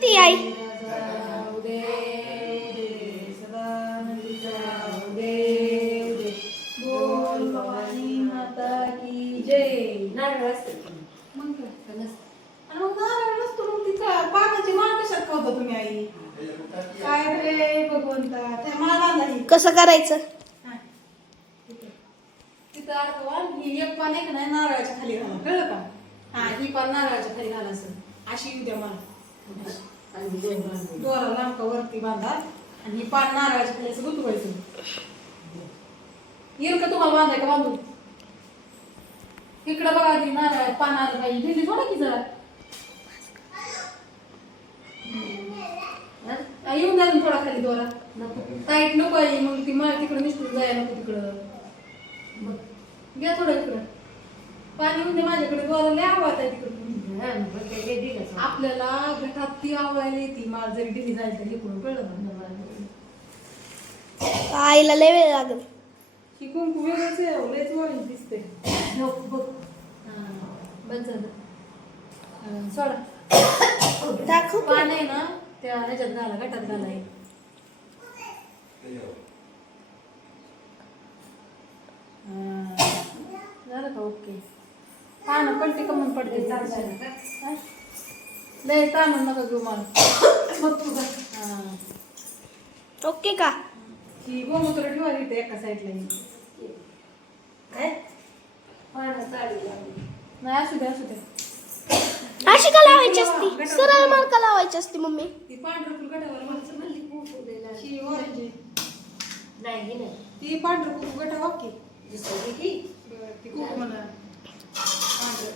ती आई. बोल माता नारळ मग मग कशात तुम्ही आई काय रे नाही कसं करायचं? तिथं. तिथं ही एक पान एक नाही नारळाच्या खाली घाला. कळलं का? हा ही पान नारळाच्या खाली घाला असं अशी उद्या मला. आणि दोरा लांबका वरती बांधा आणि ही पान नारळाच्या खाली असं गुतवायचं येईल का तुम्हाला बांधाय का बांधू? इकडं बघा ती नारळ पान आलं पाहिजे. दिली थोडा की जरा. येऊन जा थोडा खाली दोरा. नको. टाईट नको आहे मग ती मला तिकडं निसटून जायला नको तिकडं. घ्या थोडं इकडं. पाणी येऊन दे माझ्याकडे. दोरा लय आवडत आहे तिकडं. हा, ते. आपल्याला घटात ती आवडायला येते मला जरी ढिली जायचं तरी इकडून कळलं आईला लय वेळ लागेल ही कुंकू वेगळंच आहे लयच वाईट दिसते बघ. बस झालं हा, सोडा दाखव. पान आहे ना त्या ह्याच्यात घाला गटात घाला हे. हा. झालं का ओके पानं पलटी कमून पडते का? हा? लय ताणून नका घेऊ मला तू. हा. ओके का ही गोमूत्र ठेवा इथे एका साईडला ही. काय? नाही असू दे असू दे अशी का लावायची असती सरळ माल का लावायची असती मम्मी ती पांढरं फुल गटावर माणसं म्हणली. ही आहे. नाही हे नाही. ती पांढरं फुल गटा वाक्य दुसरी ती. ती खूप म्हणा पांढरं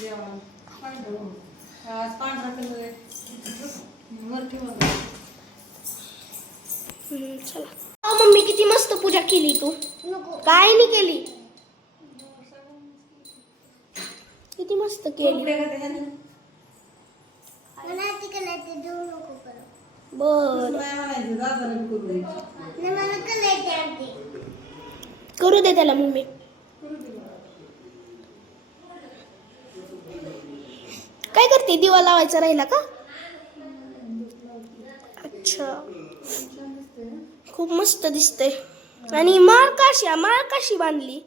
जेवण. पांढरं आज पांढरा कलर आहे. वर ठेवा हम्म, चला. अहो, मम्मी किती मस्त पूजा केली तू. काय नाही केली? किती मस्त केली. कोंबड्या का त्याच्यानं? बर. तसं नाही म्हणायचं दादाला बी करू द्यायची. करू दे त्याला मम्मी करू दे मला. काय करते? दिवा लावायचा राहिला का? अच्छा. खूप मस्त दिसते आणि माळ काशी माळ काशी बांधली?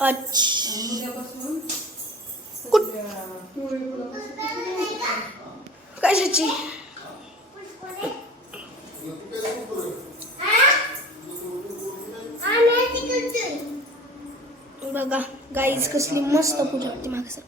अच्छा. कशाची? बघा गाईज कसली मस्त पूजा होती मागचं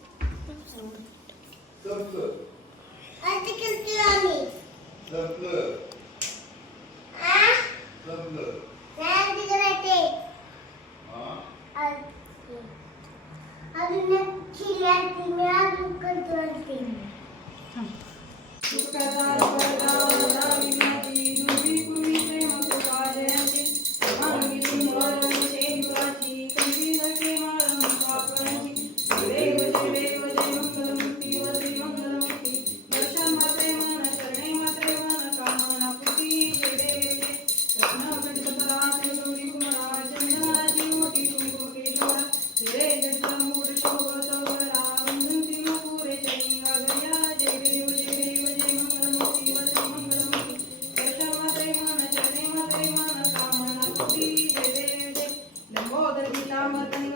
वारी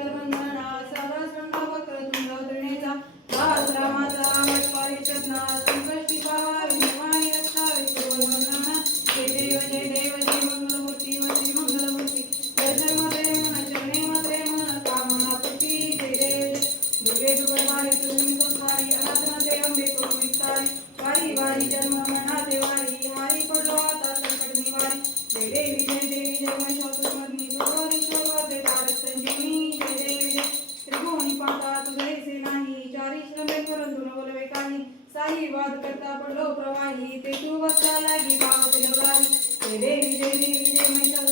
साई वाद करता पडलो प्रवाही ते तू वस्ता लागी पावते लगावी जय देवी देवी विजय महिषासुरमर्दिनी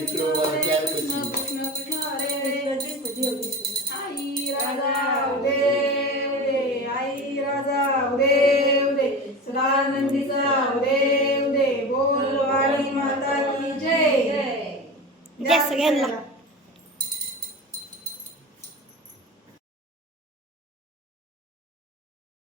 शुक्रवार चार आई राजा उदे उदे आई राजा उदे दे सदानंदीचा उदे उदे बोल वाणी माता की जय सगळ्यांना.